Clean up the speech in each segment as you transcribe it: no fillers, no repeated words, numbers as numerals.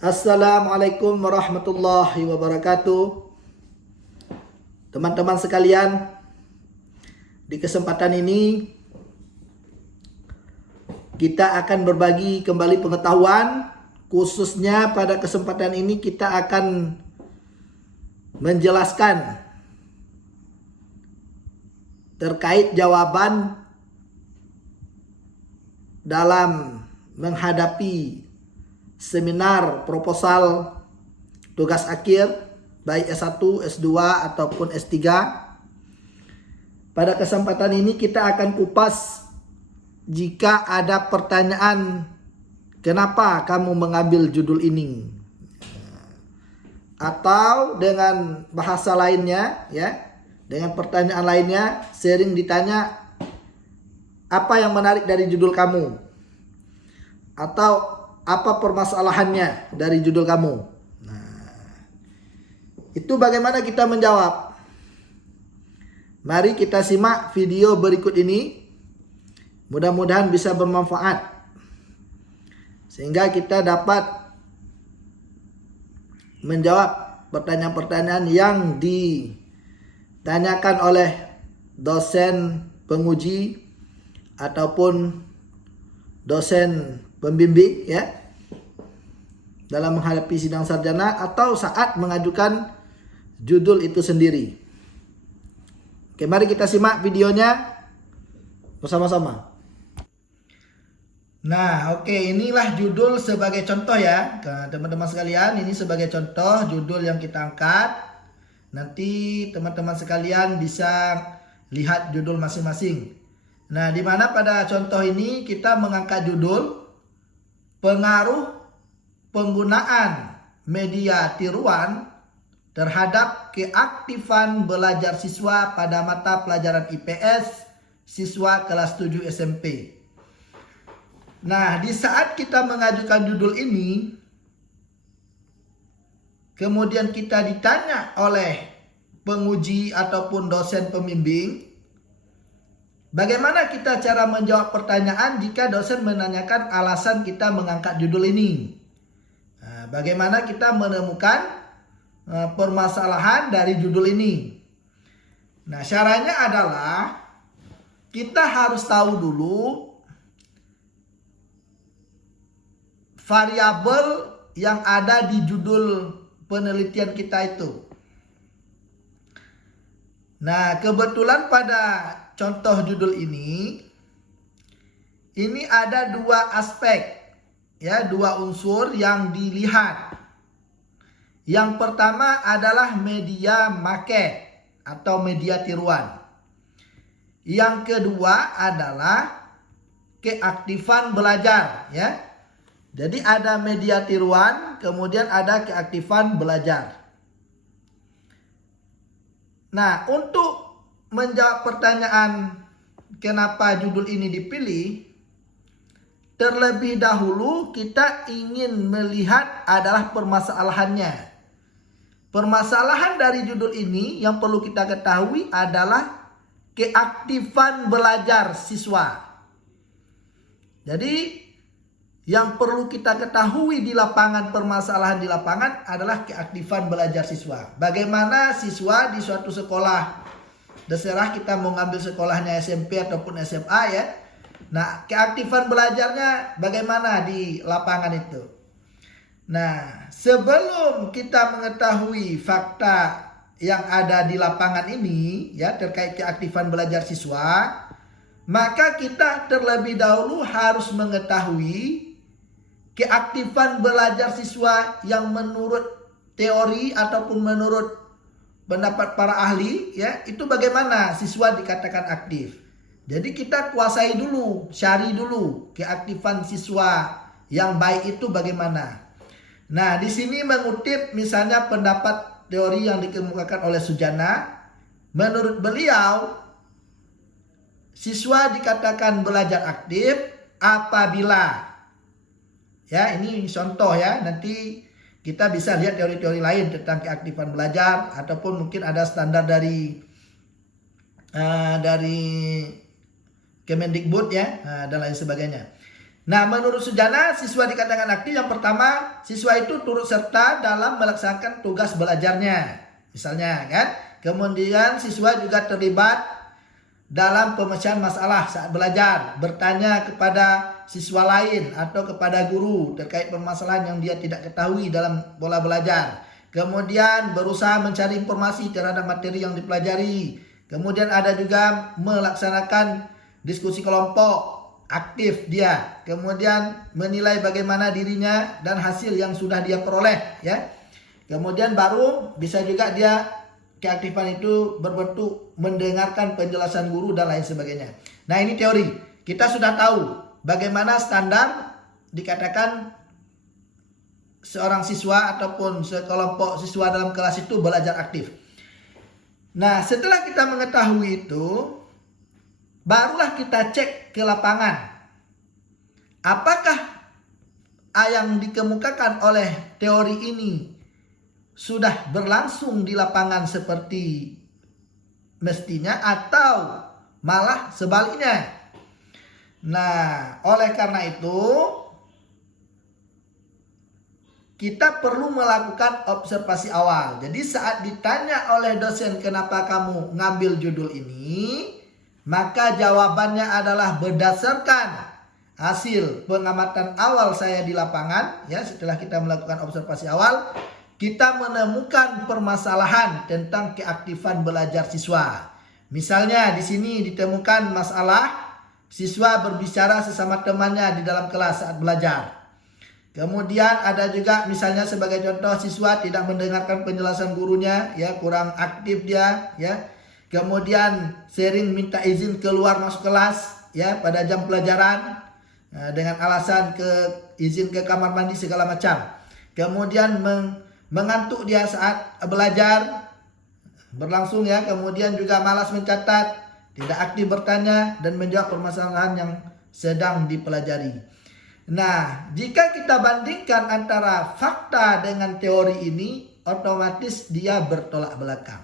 Assalamualaikum warahmatullahi wabarakatuh. Teman-teman sekalian, di kesempatan ini kita akan berbagi kembali pengetahuan. Khususnya pada kesempatan ini kita akan menjelaskan terkait jawaban dalam menghadapi seminar proposal tugas akhir baik S1, S2 ataupun S3. Pada kesempatan ini kita akan kupas jika ada pertanyaan kenapa kamu mengambil judul ini, atau dengan bahasa lainnya ya, dengan pertanyaan lainnya sering ditanya apa yang menarik dari judul kamu, atau apa permasalahannya dari judul kamu. Nah, itu bagaimana kita menjawab? Mari kita simak video berikut ini. Mudah-mudahan bisa bermanfaat sehingga kita dapat menjawab pertanyaan-pertanyaan yang ditanyakan oleh dosen penguji ataupun dosen pembimbing ya, dalam menghadapi sidang sarjana atau saat mengajukan judul itu sendiri. Oke, mari kita simak videonya bersama-sama. Nah, oke, inilah judul sebagai contoh ya, teman-teman sekalian. Ini sebagai contoh judul yang kita angkat. Nanti teman-teman sekalian bisa lihat judul masing-masing. Nah, di mana pada contoh ini kita mengangkat judul pengaruh penggunaan media tiruan terhadap keaktifan belajar siswa pada mata pelajaran IPS siswa kelas 7 SMP. Nah, di saat kita mengajukan judul ini, kemudian kita ditanya oleh penguji ataupun dosen pembimbing, bagaimana kita cara menjawab pertanyaan jika dosen menanyakan alasan kita mengangkat judul ini? Nah, bagaimana kita menemukan permasalahan dari judul ini? Nah, caranya adalah kita harus tahu dulu variabel yang ada di judul penelitian kita itu. Nah, kebetulan pada contoh judul ini ada dua aspek ya, dua unsur yang dilihat. Yang pertama adalah media market atau media tiruan. Yang kedua adalah keaktifan belajar ya. Jadi ada media tiruan, kemudian ada keaktifan belajar. Nah, untuk menjawab pertanyaan kenapa judul ini dipilih, terlebih dahulu kita ingin melihat adalah permasalahannya. Permasalahan dari judul ini yang perlu kita ketahui adalah keaktifan belajar siswa. Jadi yang perlu kita ketahui di lapangan, permasalahan di lapangan adalah keaktifan belajar siswa. Bagaimana siswa di suatu sekolah, terserah kita mau ngambil sekolahnya SMP ataupun SMA ya. Nah, keaktifan belajarnya bagaimana di lapangan itu. Nah, sebelum kita mengetahui fakta yang ada di lapangan ini ya terkait keaktifan belajar siswa, maka kita terlebih dahulu harus mengetahui keaktifan belajar siswa yang menurut teori ataupun menurut pendapat para ahli ya, itu bagaimana siswa dikatakan aktif. Jadi kita kuasai dulu, cari dulu keaktifan siswa yang baik itu bagaimana. Nah, di sini mengutip misalnya pendapat teori yang dikemukakan oleh Sujana. Menurut beliau, siswa dikatakan belajar aktif apabila, ya ini contoh ya, nanti kita bisa lihat teori-teori lain tentang keaktifan belajar ataupun mungkin ada standar dari Kemendikbud ya, dan lain sebagainya. Nah, menurut Sujana, siswa dikatakan aktif yang pertama, siswa itu turut serta dalam melaksanakan tugas belajarnya. Misalnya kan, kemudian siswa juga terlibat dalam pemecahan masalah saat belajar, bertanya kepada siswa lain atau kepada guru terkait permasalahan yang dia tidak ketahui dalam pola belajar. Kemudian berusaha mencari informasi terhadap materi yang dipelajari. Kemudian ada juga melaksanakan diskusi kelompok, aktif dia. Kemudian menilai bagaimana dirinya dan hasil yang sudah dia peroleh, ya. Kemudian baru bisa juga dia keaktifan itu berbentuk mendengarkan penjelasan guru dan lain sebagainya. Nah, ini teori. Kita sudah tahu bagaimana standar dikatakan seorang siswa ataupun sekelompok siswa dalam kelas itu belajar aktif. Nah, setelah kita mengetahui itu, barulah kita cek ke lapangan. Apakah yang dikemukakan oleh teori ini sudah berlangsung di lapangan seperti mestinya atau malah sebaliknya. Nah, oleh karena itu kita perlu melakukan observasi awal. Jadi saat ditanya oleh dosen kenapa kamu ngambil judul ini, maka jawabannya adalah berdasarkan hasil pengamatan awal saya di lapangan, ya, setelah kita melakukan observasi awal, kita menemukan permasalahan tentang keaktifan belajar siswa. Misalnya di sini ditemukan masalah siswa berbicara sesama temannya di dalam kelas saat belajar. Kemudian ada juga misalnya sebagai contoh siswa tidak mendengarkan penjelasan gurunya, ya, kurang aktif dia, ya. Kemudian sering minta izin keluar masuk kelas, ya, pada jam pelajaran dengan alasan izin ke kamar mandi segala macam. Kemudian mengantuk dia saat belajar berlangsung, ya. Kemudian juga malas mencatat, tidak aktif bertanya dan menjawab permasalahan yang sedang dipelajari. Nah, jika kita bandingkan antara fakta dengan teori ini, otomatis dia bertolak belakang.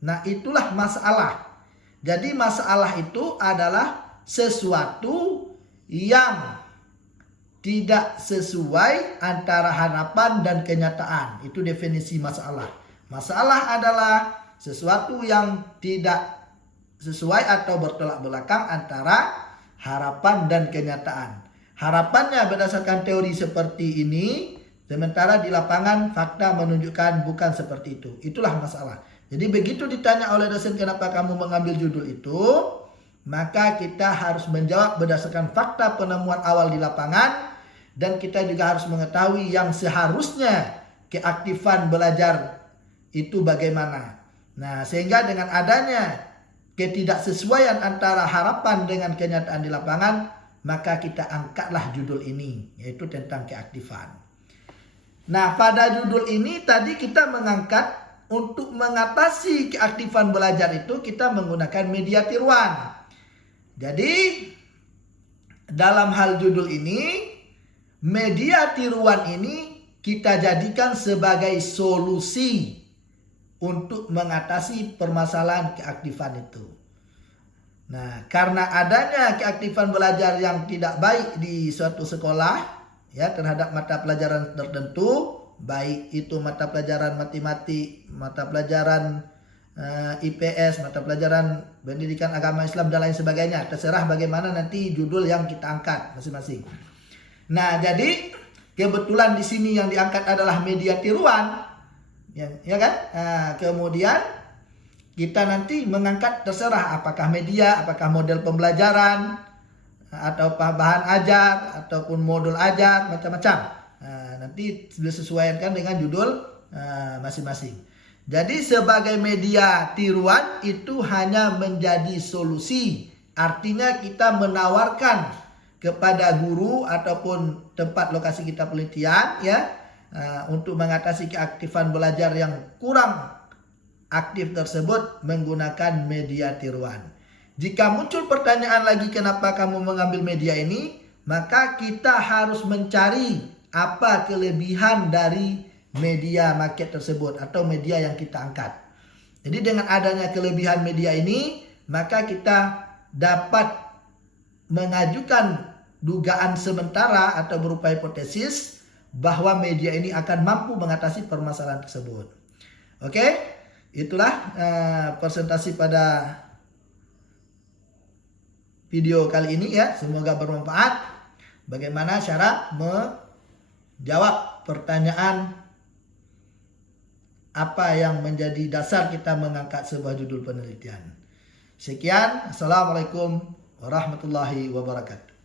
Nah, itulah masalah. Jadi masalah itu adalah sesuatu yang tidak sesuai antara harapan dan kenyataan. Itu definisi masalah. Masalah adalah sesuatu yang tidak sesuai atau bertolak belakang antara harapan dan kenyataan. Harapannya berdasarkan teori seperti ini, sementara di lapangan fakta menunjukkan bukan seperti itu. Itulah masalah. Jadi begitu ditanya oleh dosen kenapa kamu mengambil judul itu, maka kita harus menjawab berdasarkan fakta penemuan awal di lapangan, dan kita juga harus mengetahui yang seharusnya keaktifan belajar itu bagaimana. Nah, sehingga dengan adanya ketidaksesuaian antara harapan dengan kenyataan di lapangan, maka kita angkatlah judul ini, yaitu tentang keaktifan. Nah, pada judul ini tadi kita mengangkat untuk mengatasi keaktifan belajar itu kita menggunakan media tiruan. Jadi, dalam hal judul ini, media tiruan ini kita jadikan sebagai solusi untuk mengatasi permasalahan keaktifan itu. Nah, karena adanya keaktifan belajar yang tidak baik di suatu sekolah, ya, terhadap mata pelajaran tertentu, baik itu mata pelajaran matematik, mata pelajaran IPS, mata pelajaran pendidikan agama Islam dan lain sebagainya. Terserah bagaimana nanti judul yang kita angkat masing-masing. Nah, jadi kebetulan di sini yang diangkat adalah media tiruan, ya kan? Nah, kemudian kita nanti mengangkat terserah apakah media, apakah model pembelajaran, atau bahan ajar, ataupun modul ajar, macam-macam. Nah, nanti disesuaikan dengan judul masing-masing. Jadi sebagai media tiruan itu hanya menjadi solusi. Artinya kita menawarkan kepada guru ataupun tempat lokasi kita penelitian, ya, untuk mengatasi keaktifan belajar yang kurang aktif tersebut menggunakan media tiruan. Jika muncul pertanyaan lagi kenapa kamu mengambil media ini, maka kita harus mencari apa kelebihan dari media market tersebut atau media yang kita angkat. Jadi dengan adanya kelebihan media ini, maka kita dapat mengajukan dugaan sementara atau berupa hipotesis bahwa media ini akan mampu mengatasi permasalahan tersebut. Oke, itulah presentasi pada video kali ini ya. Semoga bermanfaat. Bagaimana cara menjawab pertanyaan apa yang menjadi dasar kita mengangkat sebuah judul penelitian. Sekian, Assalamualaikum warahmatullahi wabarakatuh.